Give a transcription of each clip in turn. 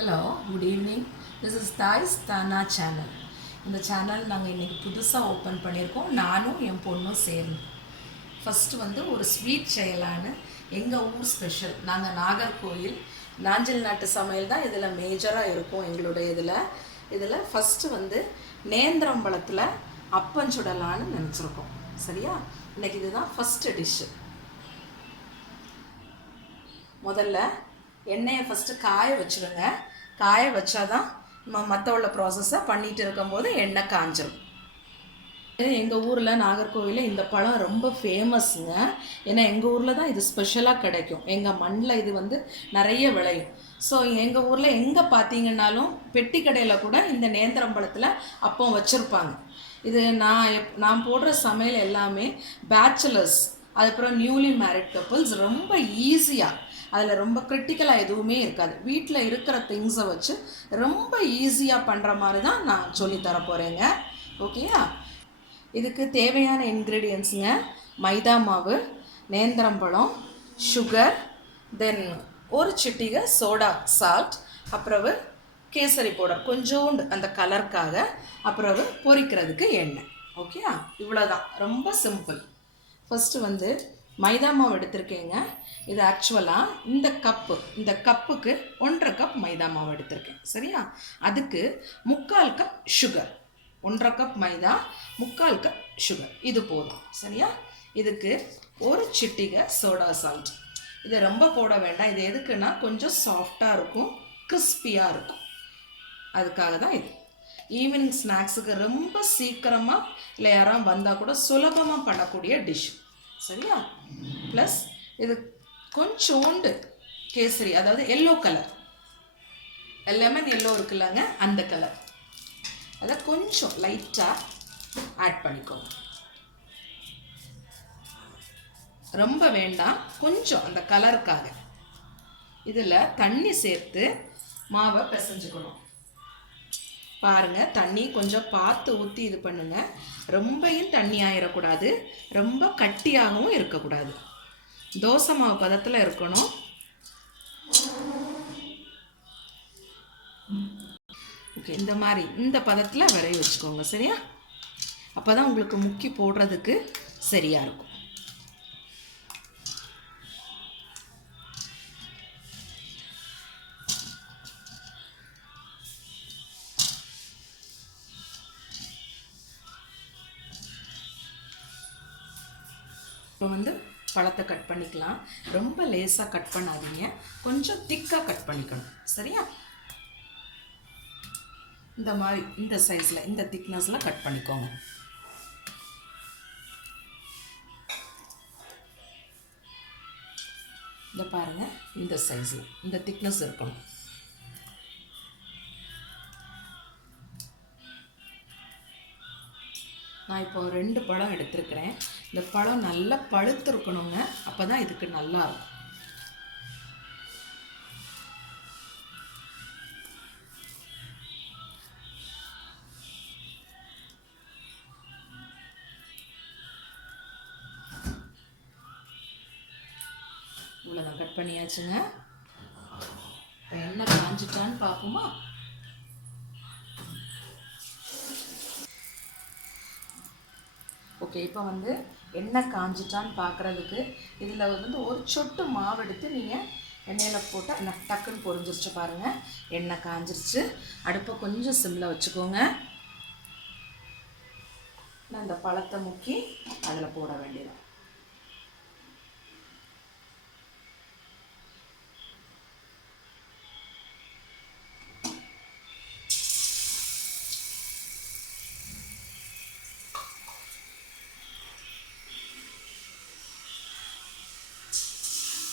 Hello, good evening. This is thighs தானா channel. இந்த channel நாங்கள் இன்றைக்கி புதுசாக ஓப்பன் பண்ணியிருக்கோம், நானும் என் பொண்ணும் சேர்ந்து. ஃபஸ்ட்டு ஒரு ஸ்வீட் செய்யலான்னு எங்கள் ஊர் ஸ்பெஷல். நாங்கள் நாகர்கோயில் நாஞ்சில் நாட்டு சமையல் தான் இதில் மேஜராக இருக்கும். எங்களுடைய இதில் ஃபஸ்ட்டு நேந்திரம்பழத்தில் அப்பஞ்சுடலான்னு நினச்சிருக்கோம். சரியா? இன்றைக்கி இதுதான் ஃபஸ்ட்டு டிஷ்ஷு. முதல்ல எண்ணெயை ஃபஸ்ட்டு காய வச்சுருங்க. காய வச்சாதான் மற்ற உள்ள ப்ராசஸை பண்ணிகிட்டு இருக்கும்போது எண்ணெய் காஞ்சிரும். எங்கள் ஊரில் நாகர்கோவிலில் இந்த பழம் ரொம்ப ஃபேமஸுங்க. ஏன்னா எங்கள் ஊரில் தான் இது ஸ்பெஷலாக கிடைக்கும். எங்கள் மண்ணில் இது நிறைய விளையும். ஸோ எங்கள் ஊரில் எங்கே பார்த்தீங்கன்னாலும் பெட்டி கடையில் கூட இந்த நேந்திரம்பழத்தில் அப்பம் வச்சுருப்பாங்க. இது நான் போடுற சமையல் எல்லாமே பேச்சுலர்ஸ், அதுக்கப்புறம் நியூலி மேரிட் கப்புள்ஸ் ரொம்ப ஈஸியாக, அதில் ரொம்ப க்ரிட்டிக்கலாக எதுவுமே இருக்காது. வீட்டில் இருக்கிற திங்ஸை வச்சு ரொம்ப ஈஸியாக பண்ணுற மாதிரி தான் நான் சொல்லித்தர போகிறேங்க. ஓகேயா? இதுக்கு தேவையான இன்க்ரீடியன்ஸுங்க: மைதா மாவு, நேந்திரம்பழம், சுகர், தென் ஒரு சிட்டிகை சோடா சால்ட், அப்புறம் கேசரி பவுடர் கொஞ்சோண்டு அந்த கலருக்காக, அப்புறம் பொரிக்கிறதுக்கு எண்ணெய். ஓகேயா? இவ்வளோதான், ரொம்ப சிம்பிள். ஃபஸ்ட்டு மைதா மாவு எடுத்திருக்கேங்க. இது ஆக்சுவலாக இந்த கப்புக்கு 1.5 கப் மைதா மாவு எடுத்திருக்கேன். சரியா? அதுக்கு 3/4 கப் சுகர். 1.5 கப் மைதா, 3/4 கப் சுகர், இது போதும். சரியா? இதுக்கு ஒரு சிட்டிகை சோடா சால்ட். இதை ரொம்ப போட வேண்டாம். இது எதுக்குன்னா கொஞ்சம் சாஃப்டாக இருக்கும், கிறிஸ்பியாக இருக்கும். அதுக்காக தான் இது. ஈவினிங் ஸ்நாக்ஸுக்கு ரொம்ப சீக்கிரமாக இல்லை யாராவது வந்தால் கூட சுலபமாக பண்ணக்கூடிய டிஷ். சரியா? ப்ளஸ் இது கொஞ்சோண்டு கேசரி, அதாவது எல்லோ கலர், லெமன் எல்லோ இருக்குல்லங்க, அந்த கலர், அதை கொஞ்சம் லைட்டாக ஆட் பண்ணிக்கோங்க. ரொம்ப வேண்டாம், கொஞ்சம் அந்த கலருக்காக. இதில் தண்ணி சேர்த்து மாவை பிசைஞ்சுக்கணும். பாருங்கள், தண்ணி கொஞ்சம் பார்த்து ஊற்றி இது பண்ணுங்கள். ரொம்பையும் தண்ணி ஆயிடக்கூடாது, ரொம்ப கட்டியாகவும் இருக்கக்கூடாது. தோசை மாவு பதத்தில் இருக்கணும். ஓகே, இந்த பதத்தில் வரைய வச்சுக்கோங்க. சரியா? அப்போ தான் உங்களுக்கு முக்கி போடுறதுக்கு சரியாக இருக்கும். இப்போ பழத்தை கட் பண்ணிக்கலாம். ரொம்ப லேசாக கட் பண்ணாதீங்க, கொஞ்சம் திக்காக கட் பண்ணிக்கணும். சரியா? இந்த மாதிரி இந்த சைஸில், இந்த திக்னஸில் கட் பண்ணிக்கோங்க. இந்த பாருங்கள், இந்த சைஸில் இந்த திக்னஸ் இருக்கணும். நான் இப்போ 2 பழம் எடுத்துருக்கிறேன். இந்த பழம் நல்லா பழுத்து இருக்கணுங்க, அப்போ தான் இதுக்கு நல்லா இருக்கும். இவ்வளோதான், கட் பண்ணியாச்சுங்க. இப்போ எண்ணெய் காஞ்சிட்டான்னு பார்ப்போமா? ஓகே, இப்போ எண்ணெய் காஞ்சிட்டான்னு பார்க்குறதுக்கு இதில் ஒரு சொட்டு மாவு எடுத்து நீங்கள் எண்ணெயில் போட்டால் டக்குன்னு பொரிஞ்சிருச்சு. பாருங்கள், எண்ணெய் காஞ்சிருச்சு. அடுப்பை கொஞ்சம் சிம்மில் வச்சுக்கோங்க. நான் இந்த பழத்தை முக்கி அதில் போட வேண்டியது.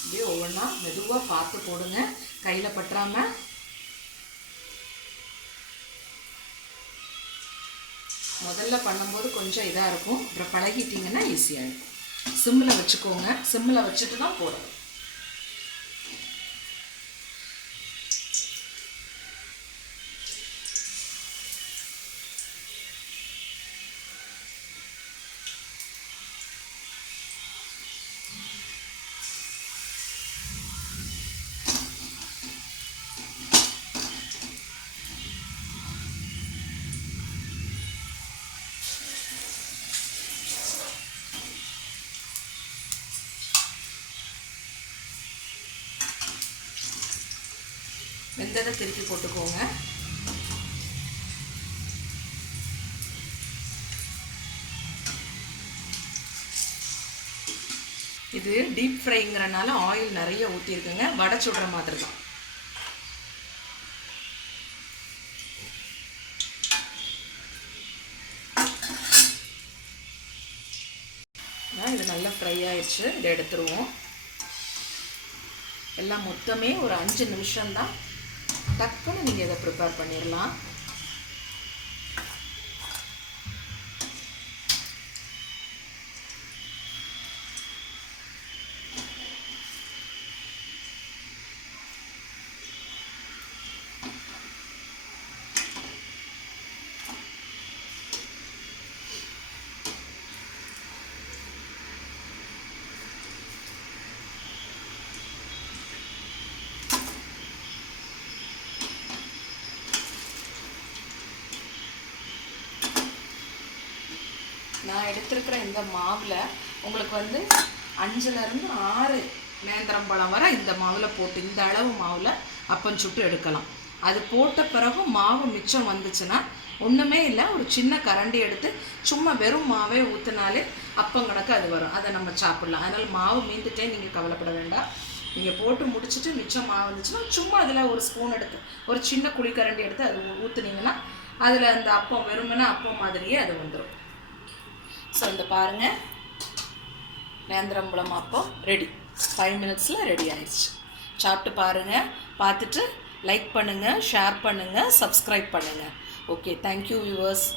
இப்படியே ஒவ்வொன்றா மெதுவாக பார்த்து போடுங்க, கையில் பற்றாமல். முதல்ல பண்ணும்போது கொஞ்சம் இதாக இருக்கும், அப்புறம் பழகிட்டிங்கன்னா ஈஸியாக இருக்கும். சிம்மில் வச்சுக்கோங்க, சிம்மில் வச்சுட்டு தான் போடணும். வெந்ததை திருப்பி போட்டுக்கோங்க. இது டீப் ஃப்ரைங்கிறனால ஆயில் நிறைய ஊற்றிருக்குங்க. வடை சுடுற மாதிரி தான். இது நல்லா ஃப்ரை ஆயிடுச்சு. இதை எடுத்துருவோம். எல்லாம் மொத்தமே ஒரு 5 நிமிஷம்தான். டக்குன்னு நீங்கள் இதை ப்ரிப்பேர் பண்ணிடலாம். நான் எடுத்துருக்கிற இந்த மாவில் உங்களுக்கு வந்து 5லேருந்து 6 நேந்திரம்பழம் வரை இந்த மாவில் போட்டு, இந்த அளவு மாவில் அப்பம் சுட்டு எடுக்கலாம். அது போட்ட பிறகு மாவு மிச்சம் வந்துச்சுன்னா ஒன்றுமே இல்லை, ஒரு சின்ன கரண்டி எடுத்து சும்மா வெறும் மாவே ஊற்றினாலே அப்பங்கணக்கு அது வரும். அதை நம்ம சாப்பிட்லாம். அதனால் மாவு மீந்துட்டே நீங்கள் கவலைப்பட வேண்டாம். நீங்கள் போட்டு முடிச்சுட்டு மிச்சம் மாவு வந்துச்சுன்னா சும்மா அதில் ஒரு ஸ்பூன் எடுத்து, ஒரு சின்ன குழிக்கரண்டி எடுத்து அது ஊற்றுனீங்கன்னா அதில் அந்த அப்பம் வெறுமனே அப்பம் மாதிரியே அது வந்துடும். ஸோ இந்த பாருங்கள், நேந்திரம்பழம் அப்பம் ரெடி. 5 மினிட்ஸில் ரெடி ஆயிடுச்சு. சாப்பிட்டு பாருங்கள். பார்த்துட்டு லைக் பண்ணுங்கள், ஷேர் பண்ணுங்கள், சப்ஸ்கிரைப் பண்ணுங்கள். Okay, thank you viewers.